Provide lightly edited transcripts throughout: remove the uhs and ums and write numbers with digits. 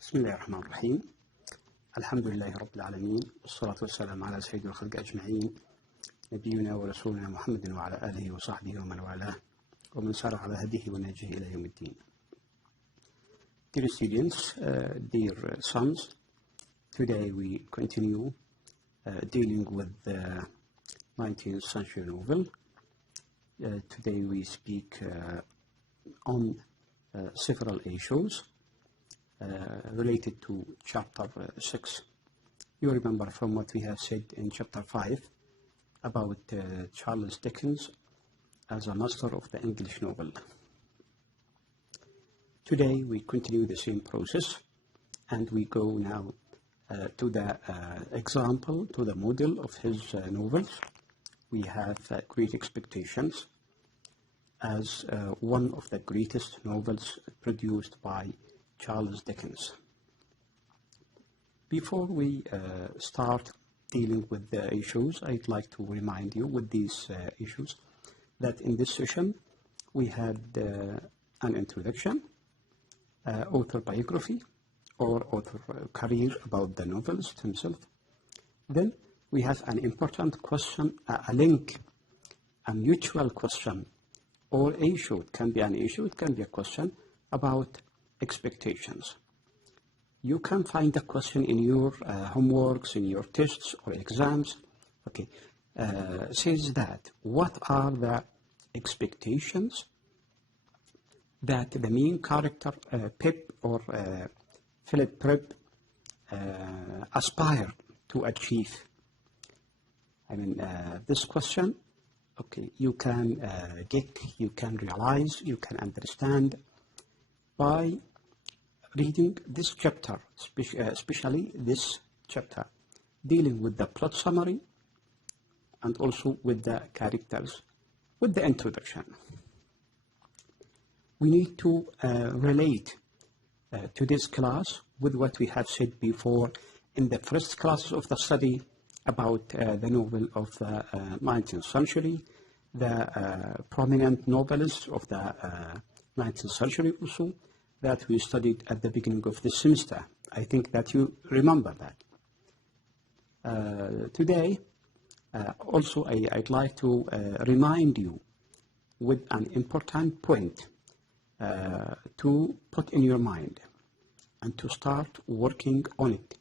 بسم الله الرحمن الرحيم. الحمد لله رب العالمين، والصلاة والسلام على سيد الخلق أجمعين، نبينا ورسولنا محمد وعلى آله وصحبه ومن والاه ومن سار على هديه ونهجه إلى يوم الدين. Dear students, dear sons, today we continue dealing with the 19th century novel. Today we speak on several issues related to chapter 6. You remember from what we have said in chapter 5 about Charles Dickens as a master of the English novel. Today we continue the same process and we go now to the example, to the model of his novels. We have Great Expectations as one of the greatest novels produced by Charles Dickens. Before we start dealing with the issues, I'd like to remind you with these issues that in this session we had an introduction, author biography or author career about the novelist himself. Then we have an important question, a link, a mutual question or issue. It can be an issue, it can be a question about expectations. You can find a question in your homeworks, in your tests or exams. Okay, says that what are the expectations that the main character Pip or Philip Prep aspire to achieve? I mean, this question, okay, you can get, you can realize, you can understand by reading this chapter, especially this chapter, dealing with the plot summary and also with the characters, with the introduction. We need to relate to this class with what we have said before in the first classes of the study about the novel of the 19th century, the prominent novelists of the 19th century also, that we studied at the beginning of this semester. I think that you remember that. Today, also I'd like to remind you with an important point to put in your mind and to start working on it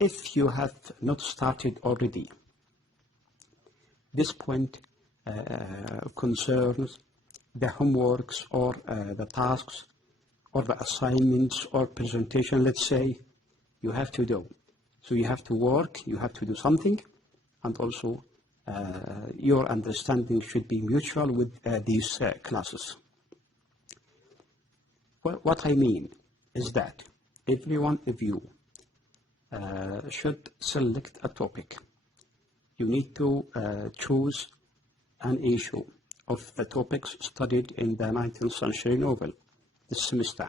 if you have not started already. This point concerns the homeworks or the tasks or the assignments or presentation, let's say, you have to do. So you have to work, you have to do something, and also your understanding should be mutual with these classes. Well, what I mean is that every one of you should select a topic. You need to choose an issue of the topics studied in the 19th century novel this semester.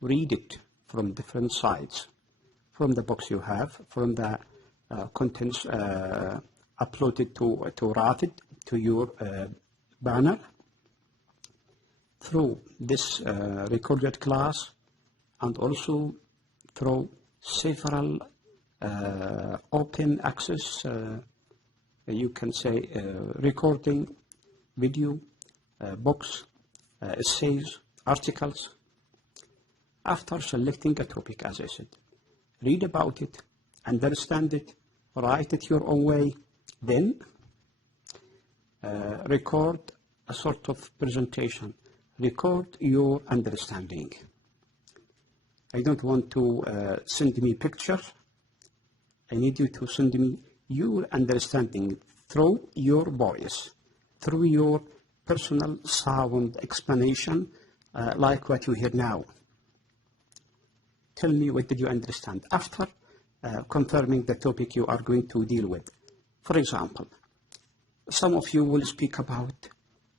Read it from different sides, from the books you have, from the contents uploaded to Rapid, to your banner, through this recorded class, and also through several open access, you can say recording, video, books, essays, articles. After selecting a topic, as I said, read about it, understand it, write it your own way, then record a sort of presentation, record your understanding. I don't want to send me pictures. I need you to send me your understanding through your voice, through your personal sound explanation, like what you hear now. Tell me, what did you understand after confirming the topic you are going to deal with? For example, some of you will speak about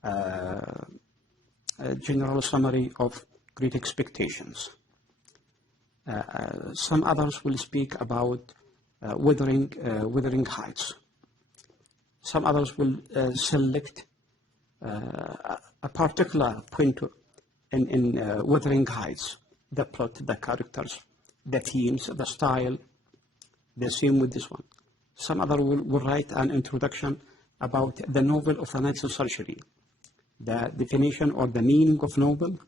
a general summary of Great Expectations. Some others will speak about Wuthering Heights. Some others will select a particular point in Wuthering Heights the plot, the characters, the themes, the style. The same with this one. Some other will write an introduction about the novel of the 19th century, the definition or the meaning of novel,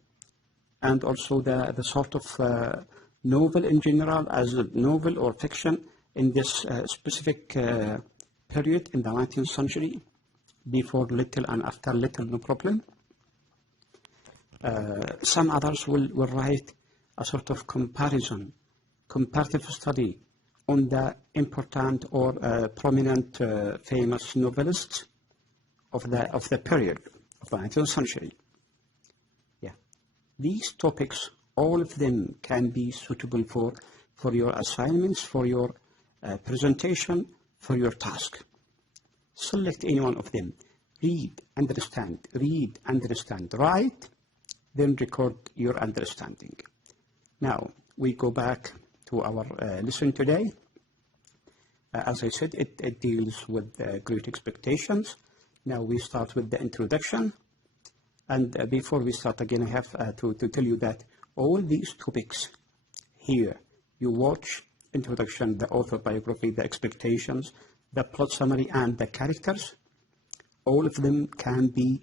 and also the sort of novel in general as a novel or fiction in this specific period in the 19th century, before Little and after Little, no problem. Some others will write a sort of comparison, comparative study on the important or prominent famous novelists of the period of the 19th century. Yeah, these topics, all of them can be suitable for your assignments, for your presentation, for your task. Select any one of them. Read, understand, write, then record your understanding. Now, we go back to our lesson today. As I said, it deals with great expectations. Now we start with the introduction. And before we start again, I have to tell you that all these topics here, you watch introduction, the author biography, the expectations, the plot summary, and the characters. All of them can be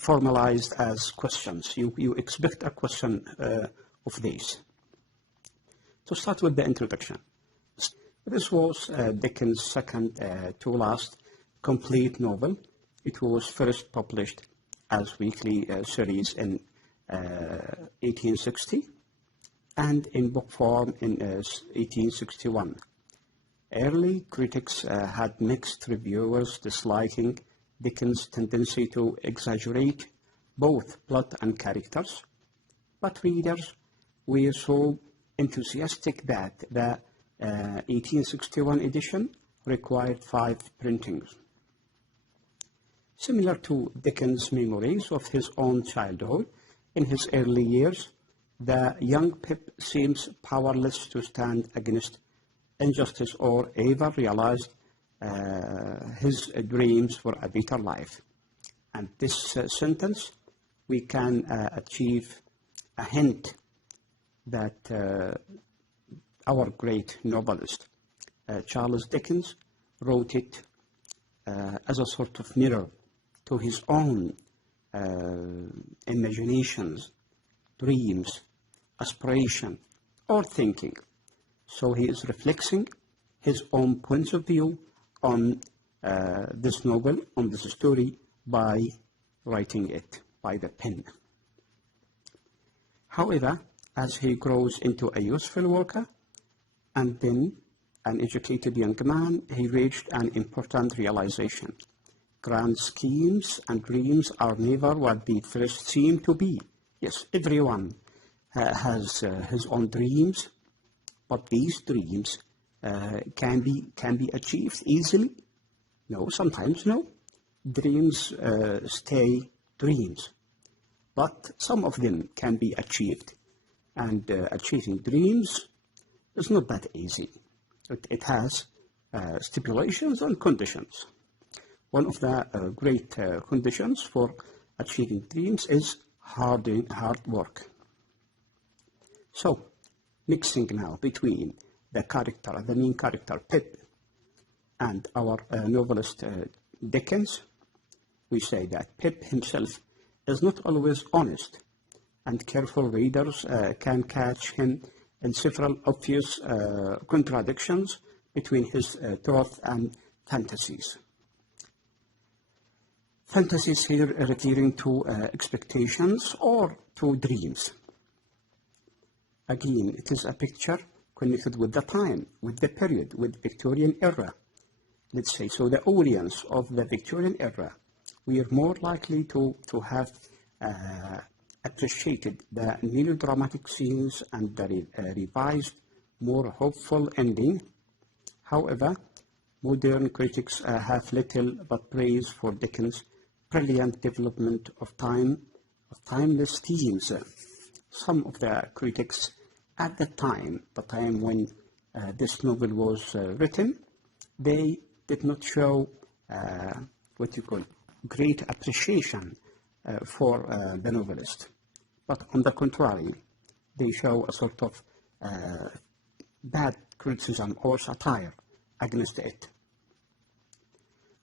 formalized as questions. You expect a question of these. To start with the introduction. This was Dickens' second to last complete novel. It was first published as weekly series in 1860 and in book form in 1861. Early critics had mixed reviewers disliking Dickens' tendency to exaggerate both plot and characters, but readers were so enthusiastic that the 1861 edition required 5 printings. Similar to Dickens' memories of his own childhood, in his early years, the young Pip seems powerless to stand against injustice or ever realize his dreams for a better life. And this sentence, we can achieve a hint that our great novelist, Charles Dickens, wrote it as a sort of mirror to his own imaginations, dreams, aspiration, or thinking. So he is reflecting his own points of view on this novel, on this story, by writing it by the pen. However, as he grows into a useful worker, and then an educated young man, he reached an important realization. Grand schemes and dreams are never what they first seem to be. Yes, everyone has his own dreams, but these dreams can be achieved easily? No, sometimes no. Dreams stay dreams, but some of them can be achieved. And achieving dreams is not that easy. It has stipulations and conditions. One of the great conditions for achieving dreams is hard work. So, mixing now between the main character, Pip, and our novelist, Dickens, we say that Pip himself is not always honest, and careful readers can catch him in several obvious contradictions between his truth and fantasies. Fantasies here referring to expectations or to dreams. Again, it is a picture connected with the time, with the period, with Victorian era. Let's say, so the audience of the Victorian era, we are more likely to have appreciated the melodramatic scenes and the revised, more hopeful ending. However, modern critics have little but praise for Dickens' brilliant development of timeless themes. Some of the critics at the time when this novel was written, they did not show great appreciation for the novelist. but on the contrary, they show a sort of bad criticism or satire against it.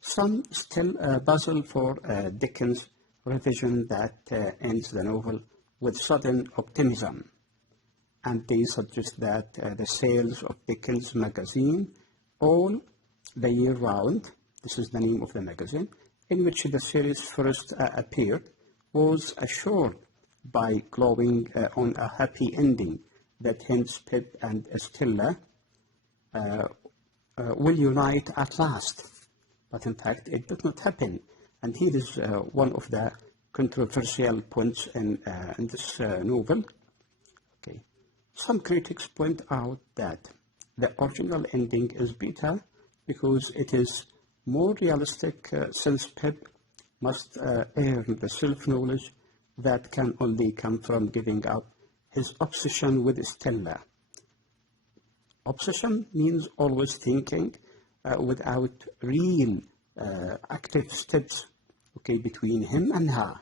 Some still puzzle for Dickens' revision that ends the novel with sudden optimism, and they suggest that the sales of Dickens' magazine all the year round, this is the name of the magazine, in which the series first appeared, was assured by glowing on a happy ending that hints Pip and Stella will unite at last. But in fact, it did not happen. And here is one of the controversial points in this novel. Okay. Some critics point out that the original ending is better because it is more realistic since Pip must earn the self-knowledge that can only come from giving up his obsession with Stella. Obsession means always thinking without real active steps, okay, between him and her.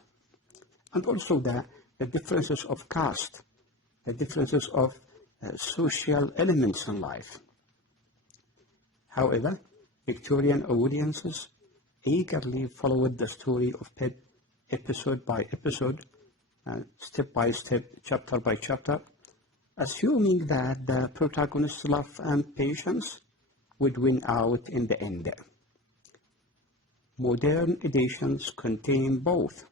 And also the differences of caste, the differences of social elements in life. However, Victorian audiences eagerly followed the story of Pip episode by episode, step by step, chapter by chapter, assuming that the protagonist's love and patience would win out in the end. Modern editions contain both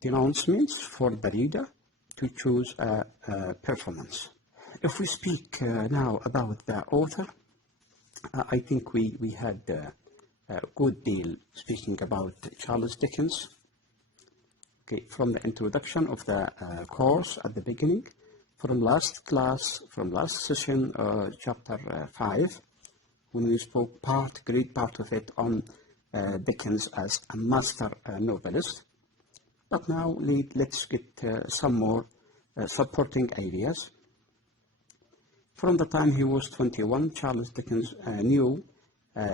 denouncements for the reader to choose a performance. If we speak now about the author, I think we had a good deal speaking about Charles Dickens. Okay, from the introduction of the course at the beginning, from last session, chapter 5, when we spoke great part of it on Dickens as a master novelist. But now let's get some more supporting ideas. From the time he was 21, Charles Dickens knew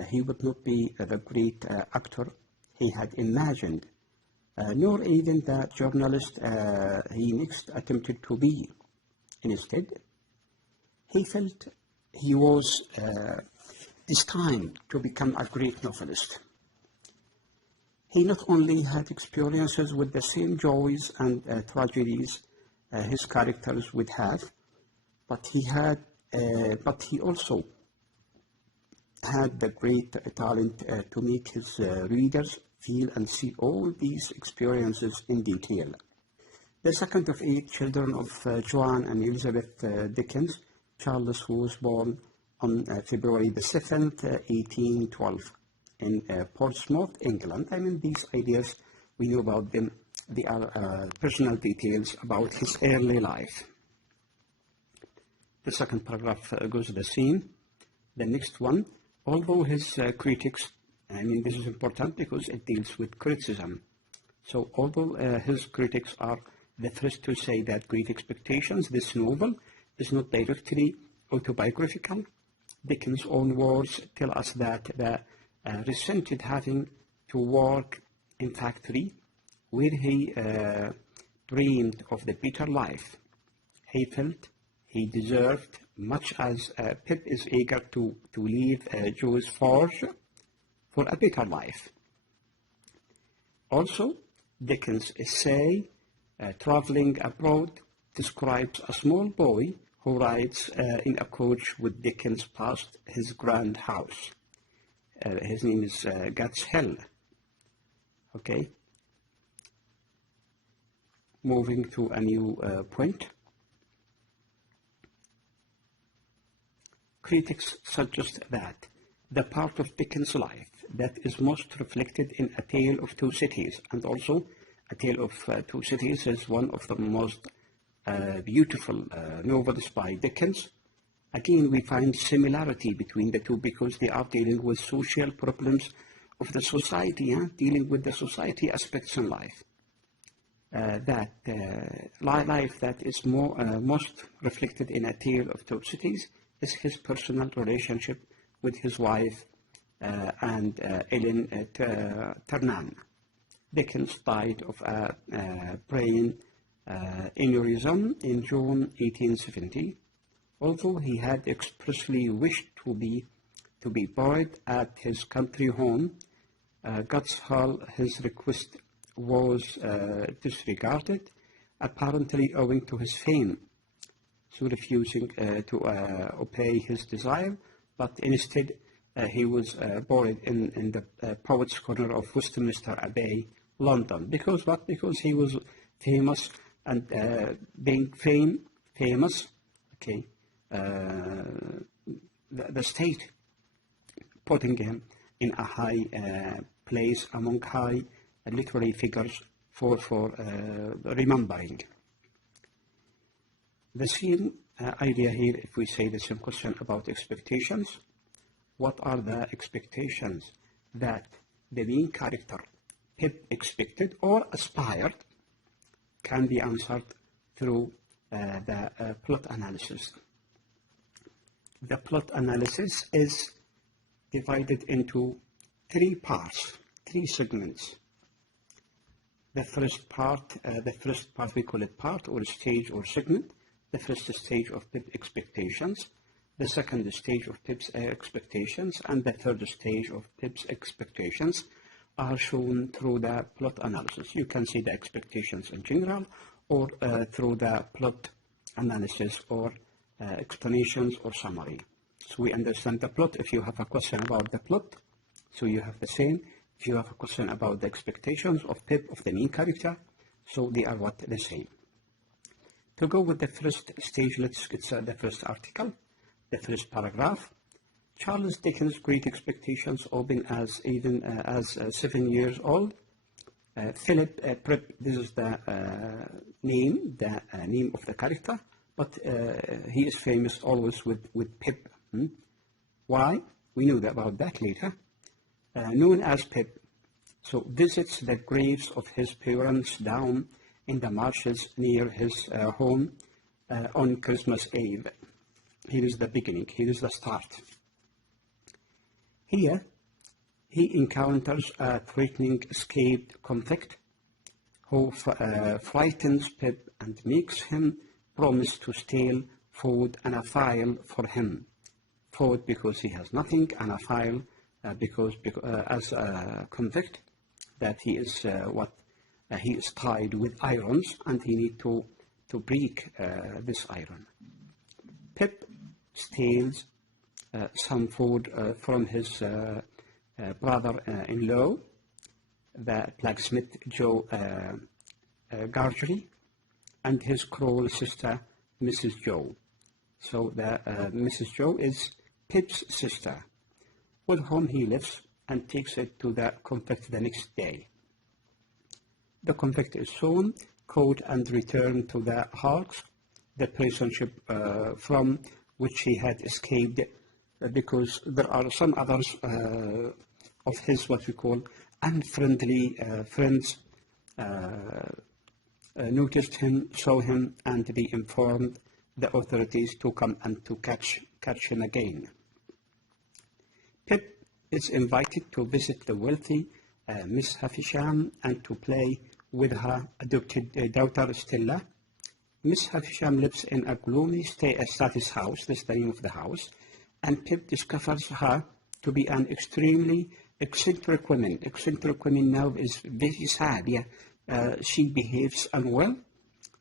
he would not be the great actor he had imagined, nor even the journalist he next attempted to be. Instead, he felt he was destined to become a great novelist. He not only had experiences with the same joys and tragedies his characters would have, but he also had the great talent to make his readers feel and see all these experiences in detail. The second of 8 children of Joan and Elizabeth Dickens, Charles was born on February the 7th, 1812, in Portsmouth, England. I mean, these ideas, we know about them. They are personal details about his early life. The second paragraph goes the same. The next one, although his critics, I mean, this is important because it deals with criticism. So although his critics are the first to say that Great Expectations, this novel, is not directly autobiographical, Dickens' own words tell us that the resented having to work in factory where he dreamed of the better life. He felt he deserved, much as Pip is eager to leave Joe's forge for a better life. Also, Dickens' essay, Traveling Abroad, describes a small boy who rides in a coach with Dickens past his grand house. His name is Gat's Hill. Okay. Moving to a new point. Critics suggest that the part of Dickens' life that is most reflected in A Tale of Two Cities, and also A Tale of Two Cities is one of the most beautiful novels by Dickens. Again, we find similarity between the two because they are dealing with social problems of the society, dealing with the society aspects in life. Life that is most reflected in A Tale of Two Cities is his personal relationship with his wife and Ellen Ternan. Dickens died of a brain aneurysm in June 1870. Although he had expressly wished to be buried at his country home, God's Hall, his request was disregarded, apparently owing to his fame, so refusing to obey his desire, but instead he was buried in the Poets' Corner of Westminster Abbey, London. Because what? Because he was famous, and being famous, okay, the state putting him in a high place among high literary figures for remembering. The same idea here, if we say the same question about expectations, what are the expectations that the main character Pip expected or aspired, can be answered through the plot analysis. The plot analysis is divided into three parts, three segments. The first part we call it part or stage or segment. The first stage of Pip expectations, the second stage of Pip's expectations, and the third stage of Pip's expectations are shown through the plot analysis. You can see the expectations in general, or through the plot analysis or explanations or summary. So we understand the plot. If you have a question about the plot, so you have the same. If you have a question about the expectations of Pip, of the main character, so they are what? The same. To go with the first stage, let's get the first article, the first paragraph. Charles Dickens' great expectations open as 7 years old. Philip Pip, this is the name of the character, but he is famous always with Pip. Why? We know about that later. Known as Pip, so visits the graves of his parents down in the marshes near his home on Christmas Eve. Here is the beginning, here is the start. Here, he encounters a threatening escaped convict who frightens Pip and makes him promise to steal food and a file for him. Food because he has nothing, and a file because as a convict that he is he is tied with irons, and he need to break this iron. Pip steals some food from his brother-in-law, the blacksmith Joe Gargery, and his cruel sister, Mrs. Joe. So the Mrs. Joe is Pip's sister, with whom he lives, and takes it to the convict the next day. The convict is soon caught and returned to the hulks, the prison ship from which he had escaped, because there are some others of his what we call unfriendly friends noticed him, saw him, and they informed the authorities to come and to catch him again. Pip is invited to visit the wealthy Miss Havisham and to play with her adopted daughter Stella. Miss Havisham lives in a gloomy status house, that's the name of the house, and Pip discovers her to be an extremely eccentric woman. Eccentric woman now is very sad, yeah. She behaves unwell,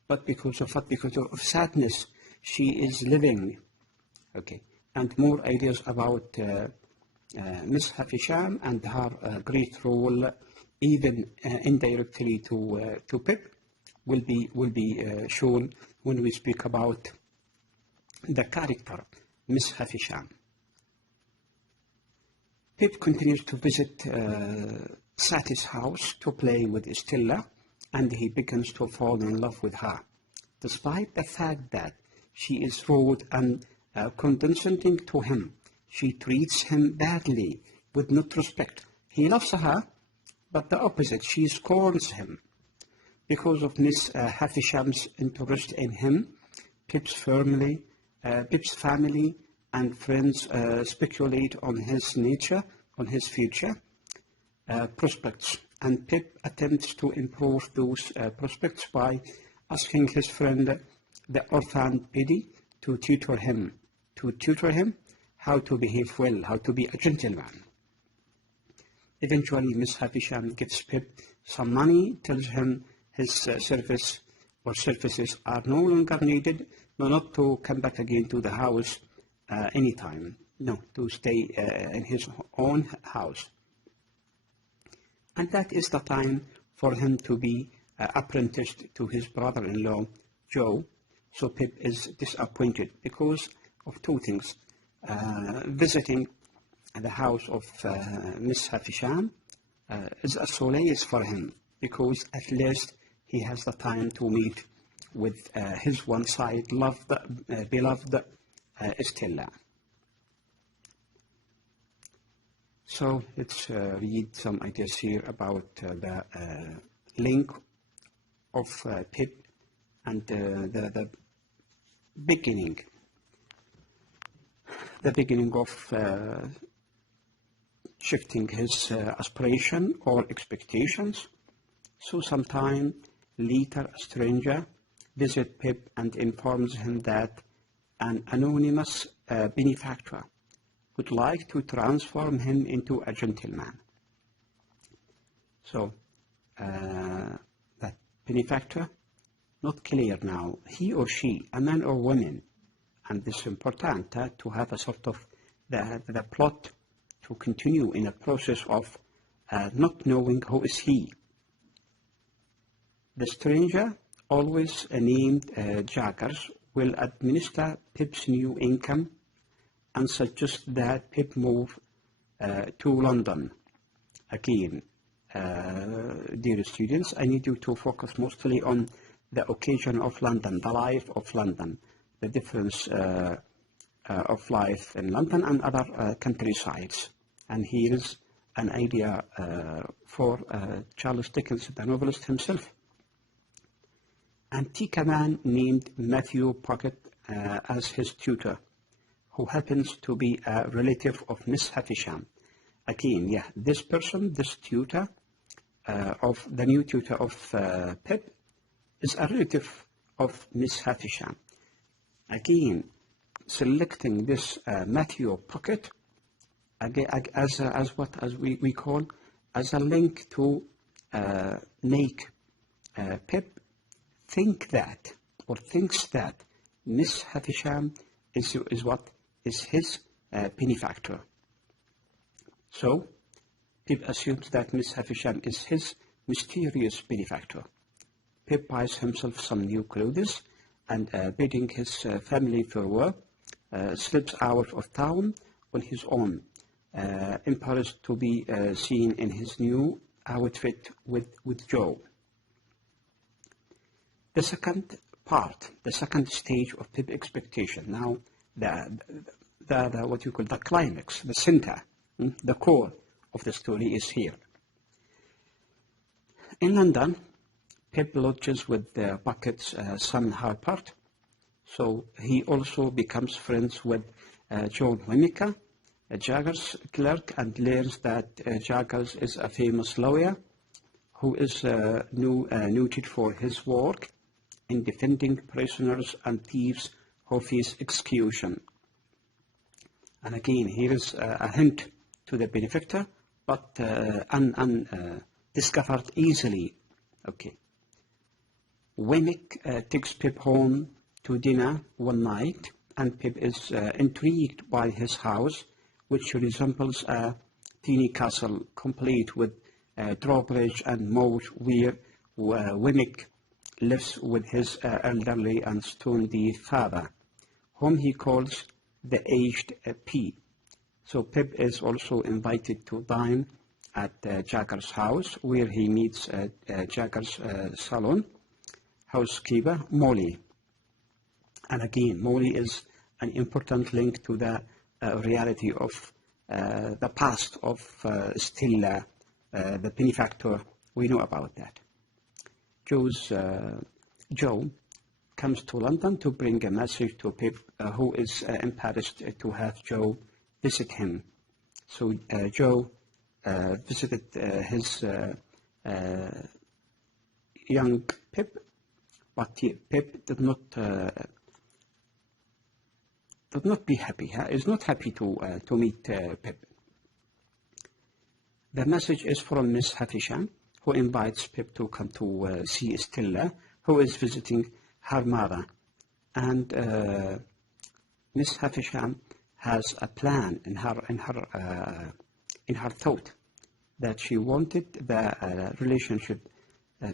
but because of what? Because of sadness she is living. Okay, and more ideas about Miss Havisham and her great role, even indirectly to Pip, will be shown when we speak about the character Miss Havisham. Pip continues to visit Satis' house to play with Stella, and he begins to fall in love with her, despite the fact that she is rude and condescending to him. She treats him badly, with no respect. He loves her, but the opposite, she scorns him. Because of Miss Havisham's interest in him, Pip's family and friends speculate on his nature, on his future prospects, and Pip attempts to improve those prospects by asking his friend, the orphan Biddy, to tutor him how to behave well, how to be a gentleman. Eventually, Miss Havisham gives Pip some money, tells him his services are no longer needed, no, not to come back again to the house anytime, no, to stay in his own house. And that is the time for him to be apprenticed to his brother-in-law, Joe. So Pip is disappointed because of two things. Visiting the house of Miss Havisham is a solace for him because at least he has the time to meet with his one-side beloved Stella. So let's read some ideas here about the link of Pip and the beginning of shifting his aspiration or expectations. So sometime later, a stranger visits Pip and informs him that an anonymous benefactor would like to transform him into a gentleman. So that benefactor, not clear now, he or she, a man or woman, and this is important to have a sort of the plot to continue in a process of not knowing who is he. The stranger, always named Jaggers, will administer Pip's new income and suggest that Pip move to London. Again, dear students, I need you to focus mostly on the occasion of London, the life of London, the difference of life in London and other countrysides. And here is an idea for Charles Dickens, the novelist himself. And take a man named Matthew Pocket as his tutor, who happens to be a relative of Miss Havisham. Again, yeah, this person, this tutor, of the new tutor of Pip, is a relative of Miss Havisham. Again, selecting this Matthew Pocket as we call as a link to make Pip thinks that Miss Havisham is his benefactor. So Pip assumes that Miss Havisham is his mysterious benefactor. Pip buys himself some new clothes and bidding his family farewell, slips out of town on his own, encouraged to be seen in his new outfit with Joe. The second stage of Pip expectation. Now, the what you call the climax, the center, the core of the story is here. In London, Pip lodges with Bucket's son Harpert, so he also becomes friends with John Wimica, Jaggers' clerk, and learns that Jaggers is a famous lawyer who is noted for his work in defending prisoners and thieves who face execution. And again, here is a hint to the benefactor, but discovered easily. Okay. Wemmick takes Pip home to dinner one night, and Pip is intrigued by his house, which resembles a teeny castle complete with drawbridge and moat, where Wemmick lives with his elderly and stone-deaf father, whom he calls the aged P. So Pip is also invited to dine at Jaggers' house, where he meets Jaggers' salon housekeeper, Molly. And again, Molly is an important link to the reality of the past of Stella, the benefactor. We know about that. Joe comes to London to bring a message to Pip, who is embarrassed to have Joe visit him. So Joe visited his young Pip but Pip did not be happy. Is not happy to meet Pip. The message is from Miss Havisham, who invites Pip to come to see Stella, who is visiting her mother. And Miss Havisham has a plan in her thought that she wanted the relationship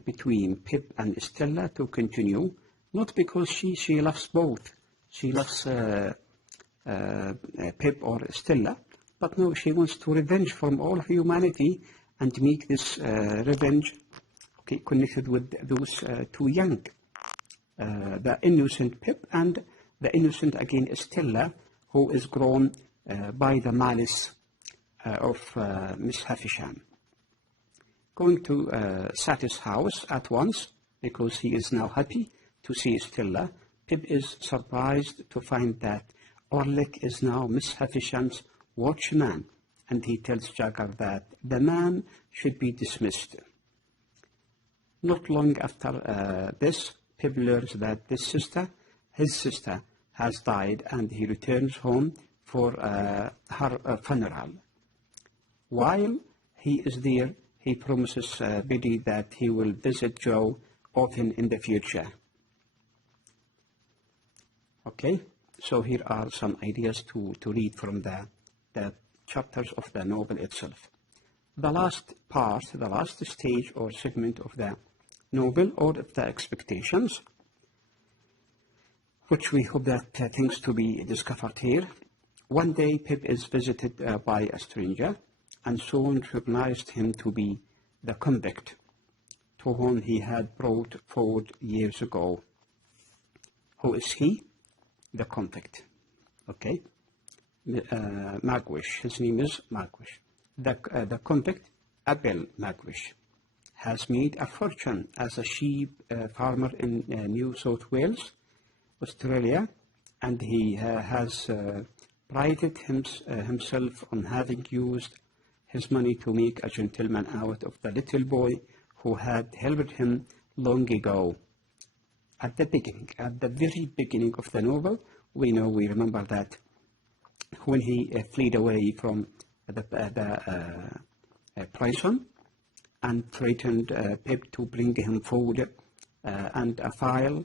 between Pip and Stella to continue, not because she loves both. She loves Pip or Stella, but no, she wants to revenge from all humanity and make this revenge connected with those two young, the innocent Pip and the innocent again Stella, who is grown by the malice of Miss Havisham. Going to Satis' house at once because he is now happy to see Stella. Pip is surprised to find that Orlick is now Miss Havisham's watchman, and he tells Jagger that the man should be dismissed. Not long after this, Pip learns that his sister has died, and he returns home for her funeral. While he is there, he promises Biddy that he will visit Joe often in the future. Okay, so here are some ideas to read from the chapters of the novel itself. The last part, the last stage or segment of the novel, or of the expectations, which we hope that things to be discovered here. One day, Pip is visited by a stranger, and soon recognized him to be the convict to whom he had brought 4 years ago. Who is he? The convict. Okay? Magwish. His name is Magwish. The convict, Abel Magwish, has made a fortune as a sheep farmer in New South Wales, Australia, and he has prided himself on having used his money to make a gentleman out of the little boy who had helped him long ago. At the very beginning of the novel, we remember that when he fled away from the prison and threatened Pip to bring him food and a file,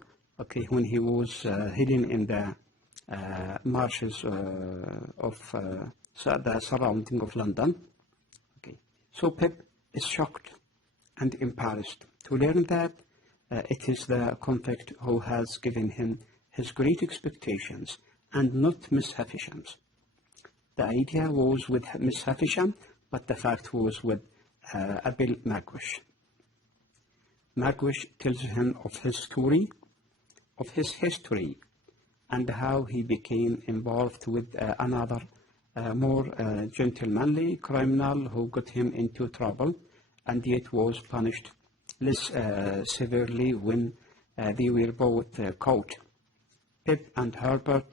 when he was hidden in the marshes of the surrounding of London. So Pip is shocked and embarrassed to learn that it is the convict who has given him his great expectations and not Miss Havisham's. The idea was with Miss Havisham, but the fact was with Abel Magwish. Magwish tells him of his story, of his history, and how he became involved with another more gentlemanly criminal who got him into trouble and yet was punished less severely when they were both caught. Pip and Herbert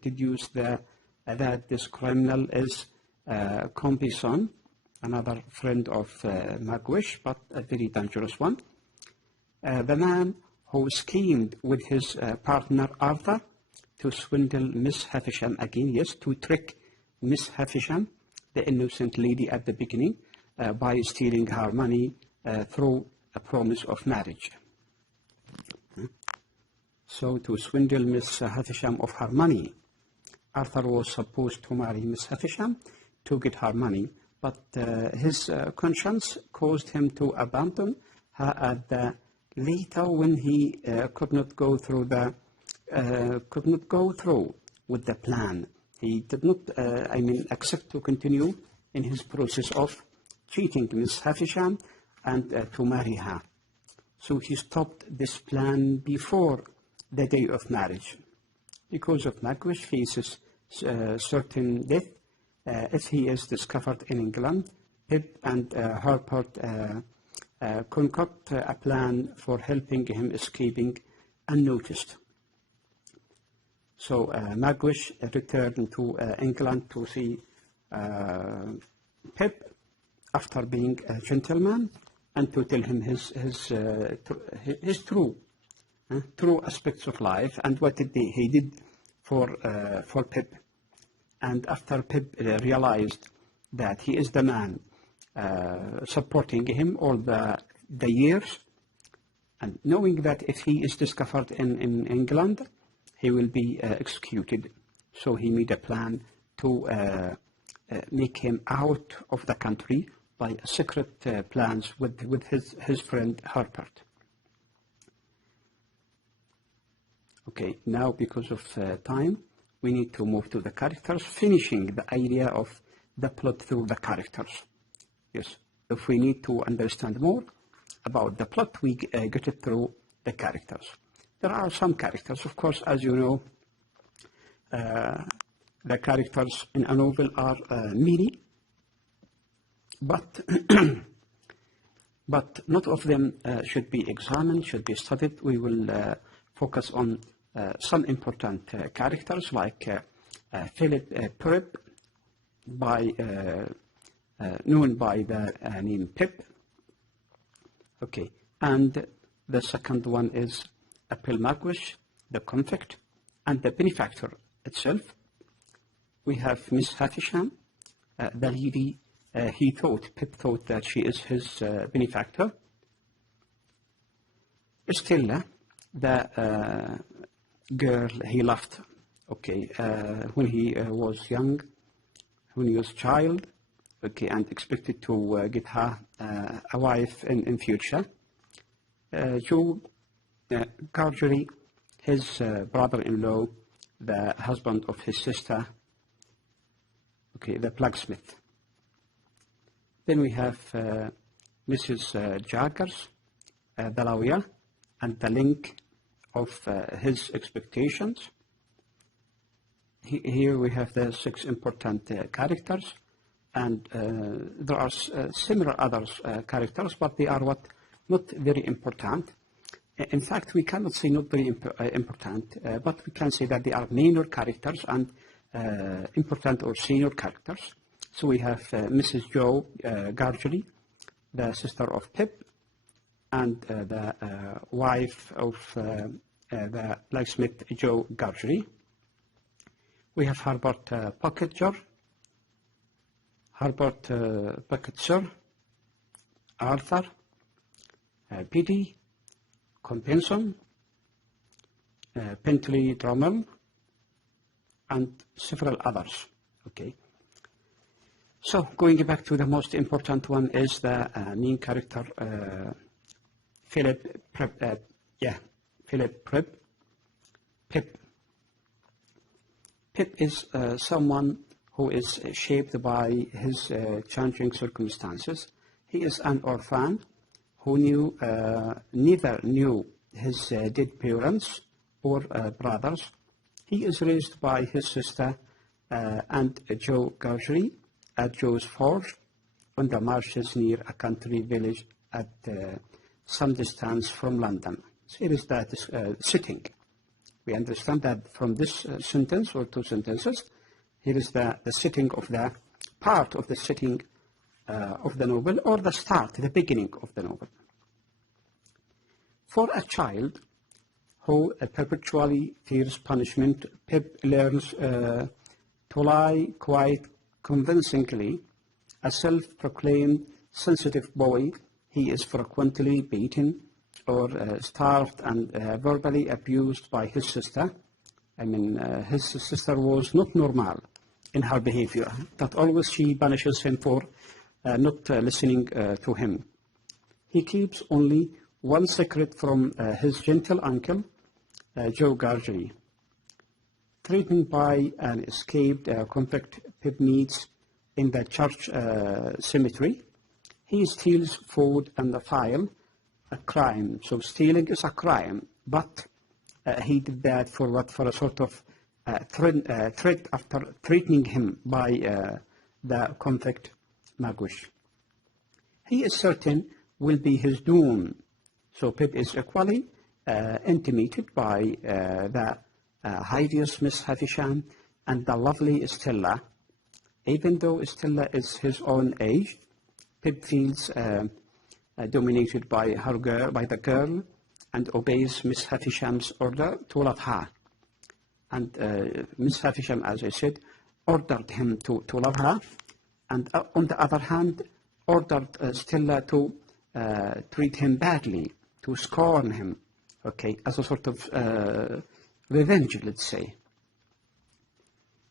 deduce that this criminal is Compeyson, another friend of Magwish, but a very dangerous one. The man who schemed with his partner Arthur to swindle Miss Havisham again, yes, to trick Miss Havisham, the innocent lady at the beginning, by stealing her money through a promise of marriage. So to swindle Miss Havisham of her money, Arthur was supposed to marry Miss Havisham to get her money, but his conscience caused him to abandon her at the later when he could not go through with the plan. He did not, accept to continue in his process of cheating Miss Havisham and to marry her. So he stopped this plan before the day of marriage. Because of Magwish faces certain death if he is discovered in England, Pip and Herbert concoct a plan for helping him escaping unnoticed. So Magwish returned to England to see Pip after being a gentleman and to tell him his true true aspects of life and what he did for Pip. And after Pip realized that he is the man supporting him all the years, and knowing that if he is discovered in England, he will be executed. So he made a plan to make him out of the country by secret plans with his friend Herbert. Okay, now because of time, we need to move to the characters, finishing the idea of the plot through the characters. Yes, if we need to understand more about the plot, we get it through the characters. There are some characters, of course, as you know, the characters in a novel are many, but not all of them should be examined, should be studied. We will focus on some important characters like Philip Prep, known by the name Pip. Okay, and the second one is Appel Magwish, the convict, and the benefactor itself. We have Miss Havisham, the lady Pip thought that she is his benefactor. Stella, the girl he loved, okay, when he was young, when he was a child, okay, and expected to get her a wife in future. Joe Gargery, his brother-in-law, the husband of his sister, okay, the blacksmith. Then we have Mrs. Jaggers, the lawyer, and the link of his expectations. Here we have the 6 important characters, and there are similar other characters, but they are not very important. In fact, we cannot say not very important, but we can say that they are minor characters and important or senior characters. So we have Mrs. Joe Gargery, the sister of Pip, and the wife of the blacksmith Joe Gargery. We have Herbert Bucketzer, Arthur, Biddy, Compenson, Bentley Drummond, and several others. Okay. So going back to the most important one is the main character, Philip Prep. Pip. Pip is someone who is shaped by his changing circumstances. He is an orphan who neither knew his dead parents or brothers. He is raised by his sister and Joe Gargery at Joe's Forge on the marshes near a country village at some distance from London. So here is that setting. We understand that from this sentence or 2 sentences, here is the setting of the part of the setting of the novel, or the start, the beginning of the novel. For a child who perpetually fears punishment, Pip learns to lie quite convincingly. A self-proclaimed sensitive boy, he is frequently beaten or starved and verbally abused by his sister. I mean, his sister was not normal in her behavior, that always she punishes him for not listening to him. He keeps only one secret from his gentle uncle, Joe Gargery. Threatened by an escaped convict Pip meets in the church cemetery, he steals food and a file, a crime. So stealing is a crime, but he did that for what? For a sort of threat after threatening him by the convict Magwish. He is certain will be his doom. So Pip is equally intimidated by the hideous Miss Havisham and the lovely Stella. Even though Stella is his own age, Pip feels dominated by the girl and obeys Miss Havisham's order to love her. And Miss Havisham, as I said, ordered him to love her, and on the other hand, ordered Stella to treat him badly, to scorn him, okay, as a sort of revenge, let's say.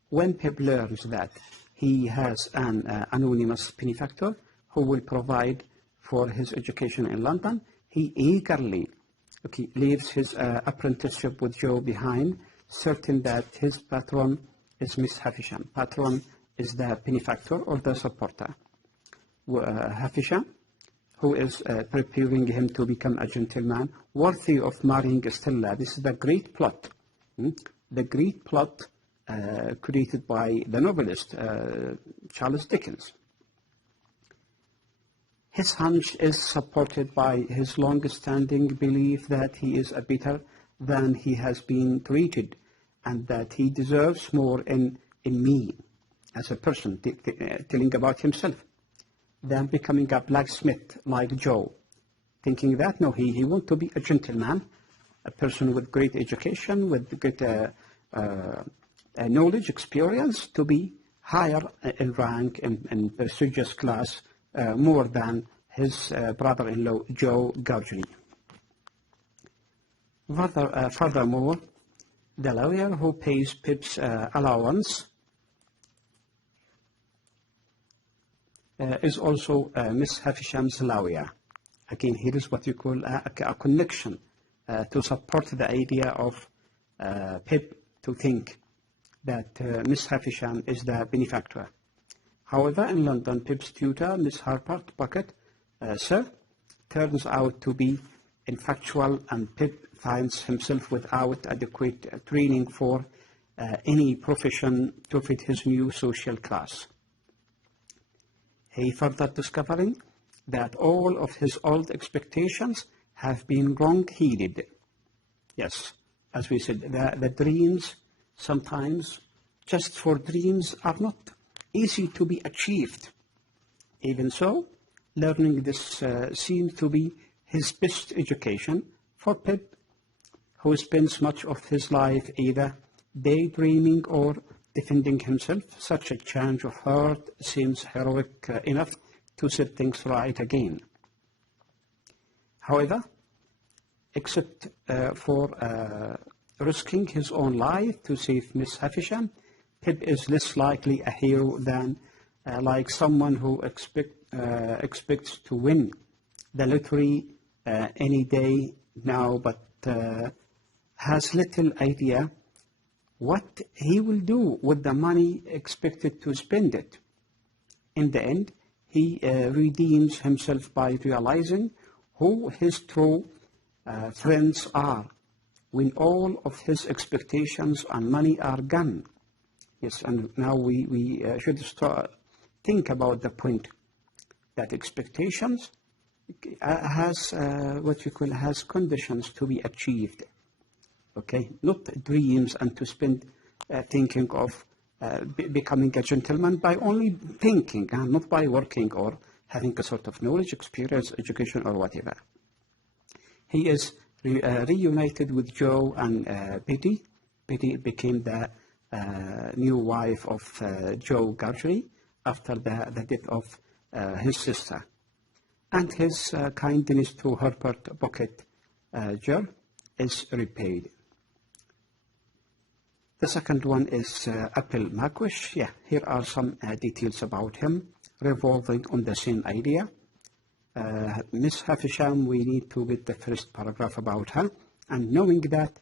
When Pip learns that he has an anonymous benefactor who will provide for his education in London, he eagerly leaves his apprenticeship with Joe behind, certain that his patron is Miss Havisham. Patron is the benefactor or the supporter. Havisham, who is preparing him to become a gentleman worthy of marrying Stella. This is the great plot. The great plot created by the novelist Charles Dickens. His hunch is supported by his long-standing belief that he is better than he has been treated, and that he deserves more in me as a person, telling about himself, than becoming a blacksmith like Joe, thinking that, no, he wants to be a gentleman, a person with great education, with great knowledge, experience, to be higher in rank in prestigious class, more than his brother-in-law, Joe Gargery. Furthermore, the lawyer who pays Pip's allowance is also Miss Havisham's lawyer. Again, here is what you call a connection to support the idea of Pip to think that Miss Havisham is the benefactor. However, in London, Pip's tutor, Miss Harper Bucket, Sir, turns out to be infatual, and Pip finds himself without adequate training for any profession to fit his new social class. He further discovering that all of his old expectations have been wrong-headed. Yes, as we said, the dreams sometimes, just for dreams, are not easy to be achieved. Even so, learning this seems to be his best education for Pip, who spends much of his life either daydreaming or defending himself. Such a change of heart seems heroic enough to set things right again. However, except for risking his own life to save Miss Havisham, Pip is less likely a hero than like someone who expects to win the lottery any day now, but has little idea what he will do with the money expected to spend it. In the end, he redeems himself by realizing who his true friends are when all of his expectations and money are gone. Yes, and now we should think about the point that expectations has what you call has conditions to be achieved. Okay, not dreams and to spend thinking of becoming a gentleman by only thinking and not by working or having a sort of knowledge, experience, education, or whatever. He is reunited with Joe and Betty. Betty became the new wife of Joe Gargery after the death of his sister. And his kindness to Herbert Bucket Ger is repaid. The second one is Apple Macwish. Yeah, here are some details about him revolving on the same idea. Miss Havisham, we need to get the first paragraph about her, and knowing that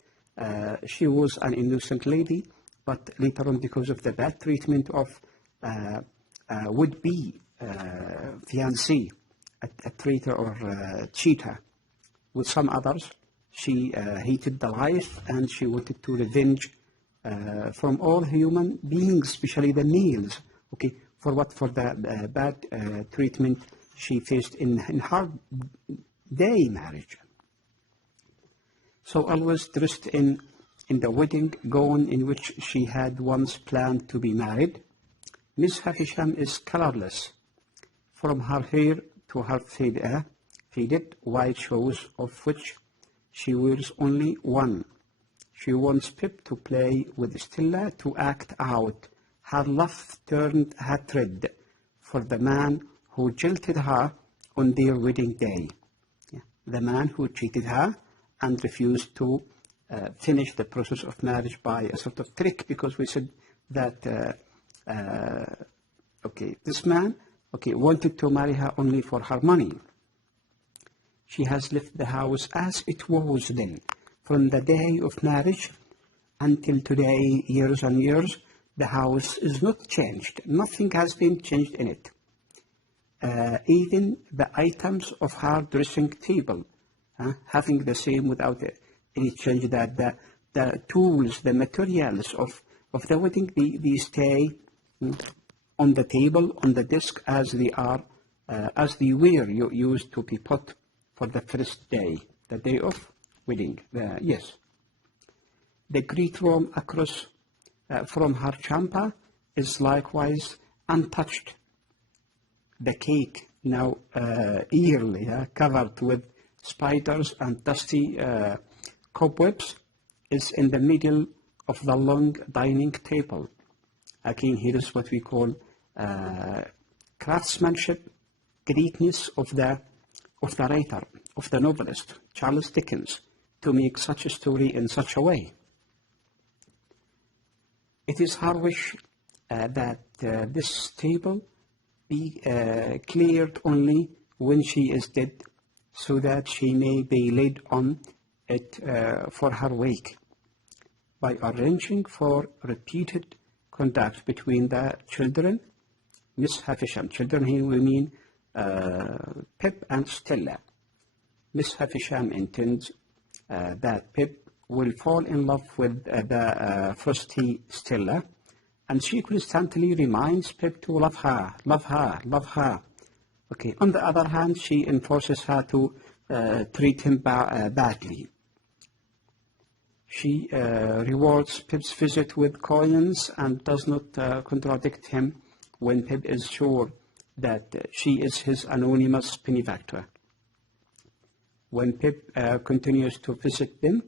she was an innocent lady, but later on, because of the bad treatment of would-be fiancé, a traitor or a cheater with some others, she hated the life and she wanted to revenge from all human beings, especially the males. Okay, for what? For the bad treatment she faced in her day marriage. So always dressed in the wedding gown in which she had once planned to be married, Miss Havisham is colorless, from her hair to her faded white shoes, of which She wears only one. She wants Pip to play with Stella to act out her love-turned hatred for the man who jilted her on their wedding day. Yeah. The man who cheated her and refused to finish the process of marriage by a sort of trick, because we said that, this man, wanted to marry her only for her money. She has left the house as it was then, from the day of marriage until today, years and years. The house is not changed. Nothing has been changed in it. Even the items of her dressing table, having the same without any change, that the tools, the materials of the wedding, they stay on the table, on the desk, as they are, as they were used to be put for the first day, the day of wedding. Yes. The great room across from her chamber is likewise untouched. The cake, now eerily covered with spiders and dusty cobwebs, is in the middle of the long dining table. Again, here is what we call craftsmanship, greatness of the writer, of the novelist, Charles Dickens, to make such a story in such a way. It is her wish that this table be cleared only when she is dead, so that she may be laid on it for her wake, by arranging for repeated contact between the children, Miss Havisham. Children here we mean Pip and Stella. Miss Havisham intends that Pip will fall in love with the frosty Stella, and she constantly reminds Pip to love her, love her, love her. Okay. On the other hand, she enforces her to treat him badly. She rewards Pip's visit with coins and does not contradict him when Pip is sure that she is his anonymous benefactor. When Pip continues to visit them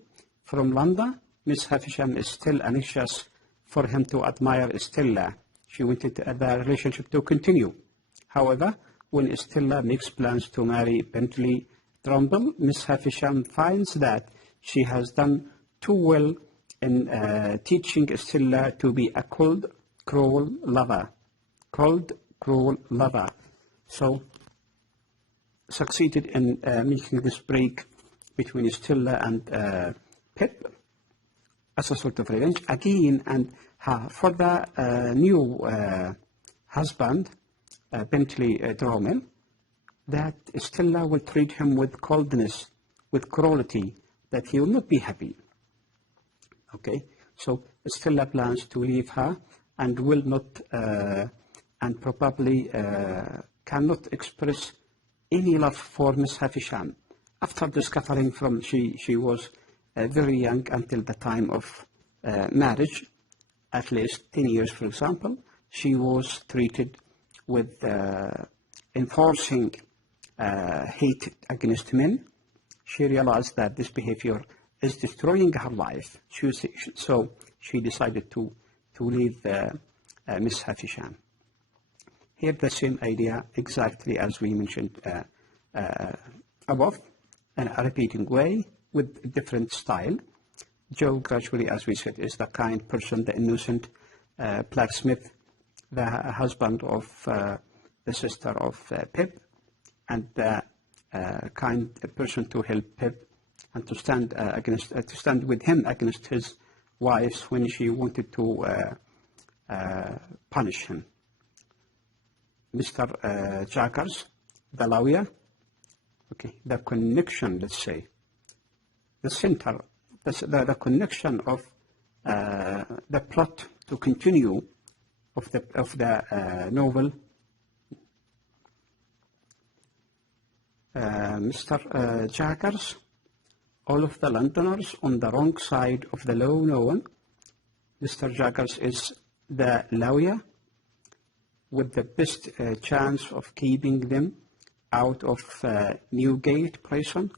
from London, Miss Havisham is still anxious for him to admire Stella. She wanted the relationship to continue. However, when Stella makes plans to marry Bentley Trumbull, Miss Havisham finds that she has done too well in teaching Stella to be a cold, cruel lover. Cold, cruel lover. So, succeeded in making this break between Stella and Pip as a sort of revenge again, and for the new husband, Bentley Trumbull, that Stella will treat him with coldness, with cruelty, that he will not be happy. Okay, so Stella plans to leave her and will not, and probably cannot express any love for Miss Havisham. After discovering from she was very young until the time of marriage, at least 10 years, for example, she was treated with enforcing hate against men. She realized that this behavior is destroying her life, so she decided to leave Miss Havisham. Here the same idea exactly as we mentioned above, in a repeating way with different style. Joe, gradually, as we said, is the kind person, the innocent blacksmith, the husband of the sister of Pip, and the kind person to help Pip and to stand with him against his wives when she wanted to punish him. Mr. Jaggers, the lawyer, okay, the connection, let's say, the center, the connection of the plot to continue of the novel. Mr. Jaggers, all of the Londoners on the wrong side of the law known. Mr. Jaggers is the lawyer with the best chance of keeping them out of Newgate prison.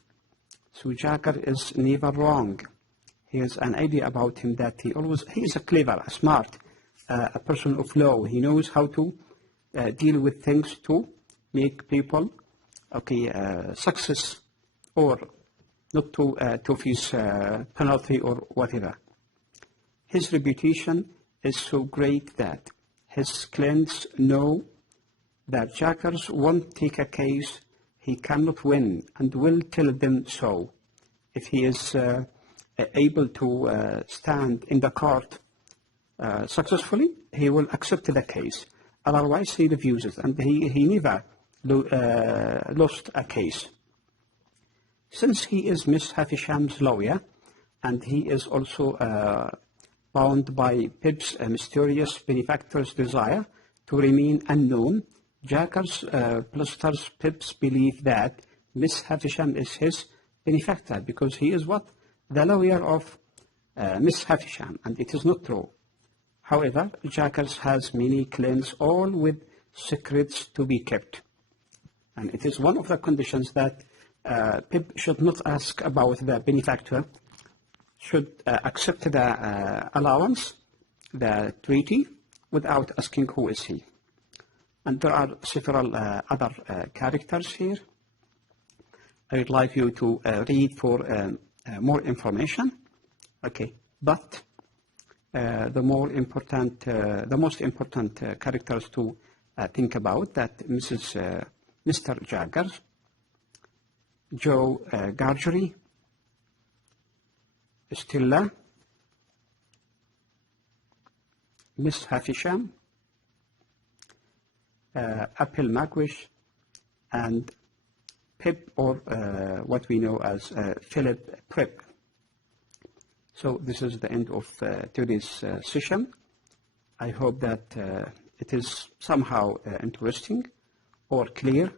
So Jagger is never wrong. He has an idea about him that he is a clever, a smart, a person of law. He knows how to deal with things to make people success, or not to face penalty or whatever. His reputation is so great that his clients know that Jaggers won't take a case he cannot win, and will tell them so. If he is able to stand in the court successfully, he will accept the case. Otherwise, he refuses, and he never lost a case. Since he is Miss Havisham's lawyer, and he is also bound by Pip's mysterious benefactor's desire to remain unknown, Jaggers blusters Pip's belief that Miss Havisham is his benefactor, because he is what? The lawyer of Miss Havisham, and it is not true. However, Jaggers has many claims, all with secrets to be kept. And it is one of the conditions that Pip should not ask about the benefactor, should accept the allowance, the treaty, without asking who is he. And there are several other characters here. I would like you to read for more information. Okay, but the most important characters to think about, that Mr. Jaggers, Joe Gargery, Stella, Miss Havisham, Apple Magwish, and Pip, or what we know as Philip Prip. So this is the end of today's session. I hope that it is somehow interesting or clear.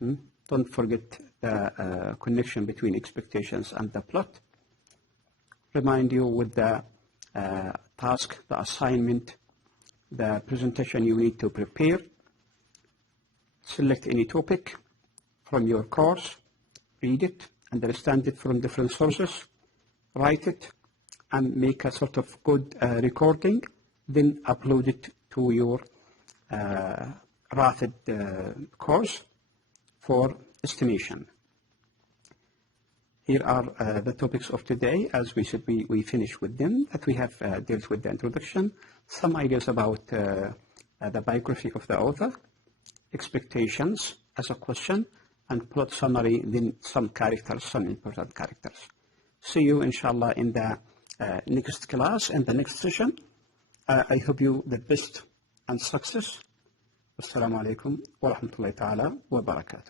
Don't forget the connection between expectations and the plot. Remind you with the task, the assignment, the presentation you need to prepare. Select any topic from your course, read it, understand it from different sources, write it, and make a sort of good recording, then upload it to your Rapid course for estimation. Here are the topics of today. As we said, we finish with them, that we have dealt with the introduction, some ideas about the biography of the author, expectations as a question, and plot summary, then some characters, some important characters. See you, inshallah, in the next class, in the next session. I hope you the best and success. Assalamu alaikum wa rahmatullahi ta'ala wa barakatuh.